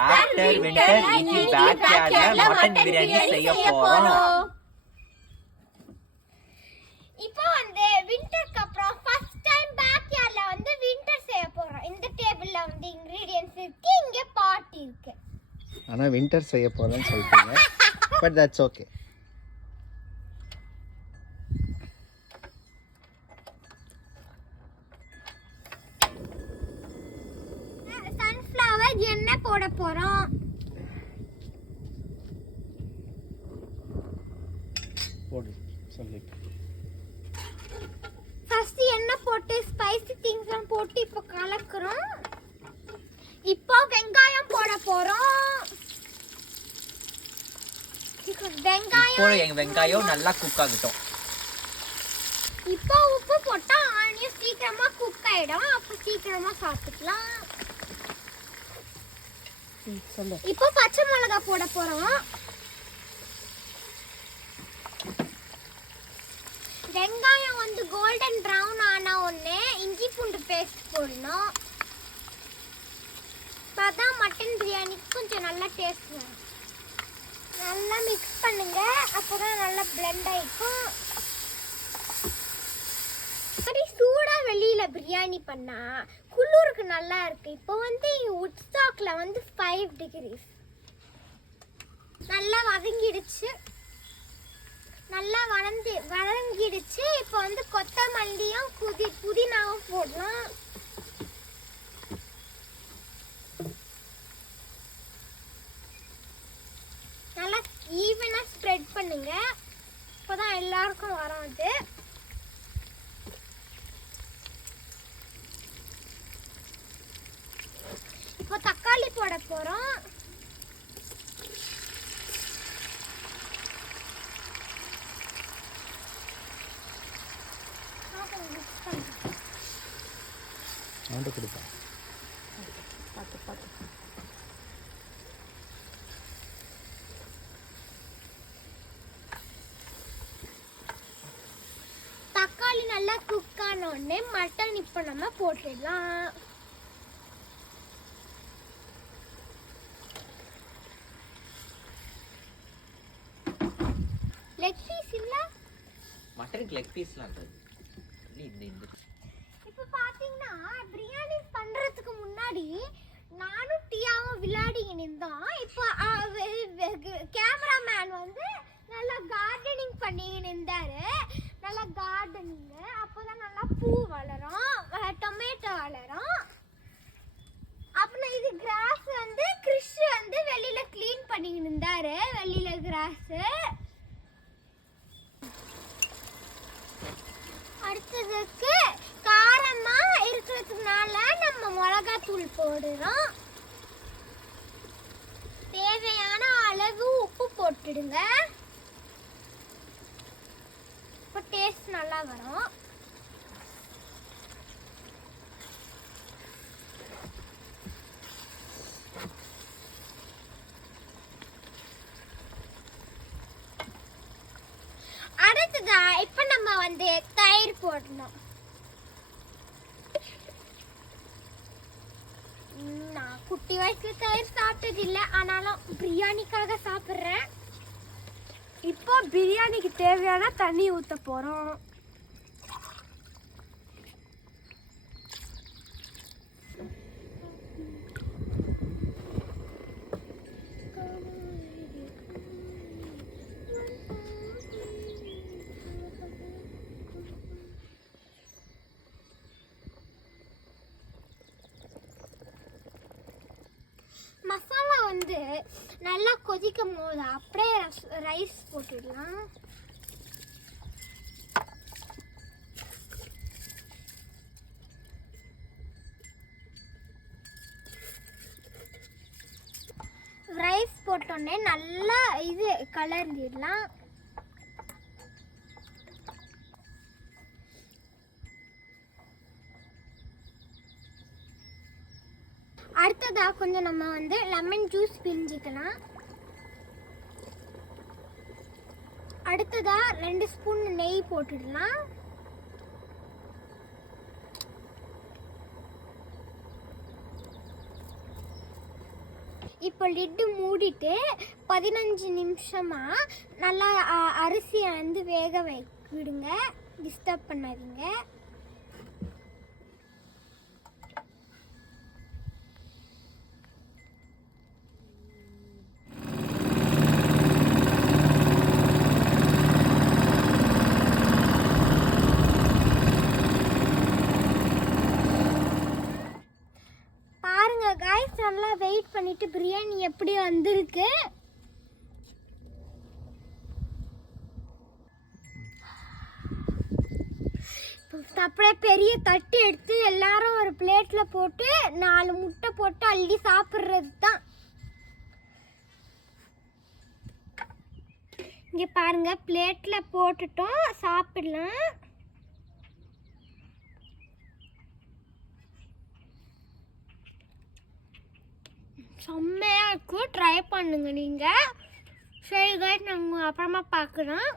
After winter இன்னைக்கு பேக்யார்ட்ல mutton biryani செய்ய போறோம். இப்போ வந்து வின்டருக்கு அப்புறம் ஃபர்ஸ்ட் டைம் பேக்யார்ட்ல வந்து வின்டர் செய்ய போறோம். இந்த டேபிள்ல வந்து இன்கிரிடியன்ட்ஸ் இருக்கு, இங்க பாட் இருக்கு. ஆனா வின்டர் செய்ய போறேன்னு சொல்றீங்க. But that's okay. சன்ஃப்ளவர் எண்ணெய் போட போறோம். போடு சொல்லு. ஃபர்ஸ்ட் எண்ணெய் போட்டு ஸ்பைசி திங்ஸ்லாம் போட்டு இப்போ கலக்குறோம். இப்போ வெங்காயம் போட போறோம். வெங்காயம் நல்லா குக் ஆகட்டும். இப்போ உப்பு போட்டா ஆனியன் சீக்கிரமா குக் ஆயிடும். அப்ப சீக்கிரமா சாப்பிடலாம். இப்போ பச்சை மிளகாய் போட போறோம். வெங்காயம் வந்து கோல்டன் பிரவுன் ஆன உடனே இஞ்சி பூண்டு பேஸ்ட் போடணும். அப்பதான் மட்டன் பிரியாணிக்கு கொஞ்சம் நல்லா டேஸ்ட் வரும். நல்லா மிக்ஸ் பண்ணுங்க, அப்பதான் நல்லா பிளெண்ட் ஆயிக்கும். சூடா வெளியில பிரியாணி பண்ணா குளிருக்கு நல்லா இருக்கு. இப்போ வந்து உட்ஸ்டாக்ல வந்து 5 டிகிரிஸ் நல்லா வதங்கிடுச்சு. வதங்கிடுச்சு. இப்போ வந்து கொத்தமல்லியும் புதினாவும் போடலாம். நல்லா ஈவனா ஸ்ப்ரெட் பண்ணுங்க, அப்பதான் எல்லாருக்கும் வரும். அது இப்போ தக்காளி போட போறோம். தக்காளி நல்லா குக் ஆன உடனே மட்டன் இப்போ நம்ம போட்டுடலாம். லெக் பீஸ் இல்ல, மட்டனுக்கு லெக் பீஸ்லாம் இருக்காது. இந்த இப்போ பாத்தீங்கன்னா பிரியாணி பண்றதுக்கு முன்னாடி நானும் டியாவும் விளையாடிங்க நின்றோம். இப்போ கேமராமேன் வந்து நல்லா கார்டனிங் பண்ணி நின்றாரு. நல்லா கார்டனிங், அப்போதான் நல்லா பூ வளரும், டொமேட்டோ வளரும். அப்புறம் இது கிராஸ் வந்து கிறிஷ் வந்து வெளியில கிளீன் பண்ணி நின்றாரு. வெளியில கிராஸ். அடுத்ததுக்கு காரமா இருக்கிறதுனால நம்ம மிளகாத்தூள் போடுறோம். தேவையான அளவு உப்பு போட்டுடுங்க. இப்போ டேஸ்ட் நல்லா வரும். அடுத்ததா இப்போ நம்ம வந்து தயிர் போடணும். நான் குட்டி வயசுல தயிர் சாப்பிட்டது இல்லை, ஆனாலும் பிரியாணிக்காக சாப்பிட்றேன். இப்போ பிரியாணிக்கு தேவையான தண்ணி ஊற்ற போகிறோம். மசாலா வந்து நல்லா கொதிக்கும் போது அப்படியே ரைஸ் போட்டுடலாம். ரைஸ் போட்டோன்னே நல்லா இது கலர்ந்திடலாம். அடுத்ததா கொஞ்சம் நம்ம வந்து லெமன் ஜூஸ் பிழிஞ்சிக்கலாம். அடுத்ததா 2 ஸ்பூன் நெய் போட்டுடலாம். இப்போ லிட்டு மூடிட்டு 15 நிமிஷமா நல்லா அரிசியை வந்து வேக விடுங்க, டிஸ்டர்ப் பண்ணாதீங்க. பாருங்க गाइस, நல்லா வெயிட் பண்ணிட்டு பிரியாணி எப்படி வந்திருக்கு. அப்படியே பெரிய தட்டு எடுத்து எல்லாரும் ஒரு பிளேட்ல போட்டு 4 முட்டை போட்டு அள்ளி சாப்பிட்றது தான். இங்க பாருங்க, பிளேட்ல போட்டுட்டோம், சாப்பிடலாம். செம்மையா இருக்கு, ட்ரை பண்ணுங்க நீங்க. சரி गाइस, நாங்கள் அப்புறமா பார்க்குறோம்.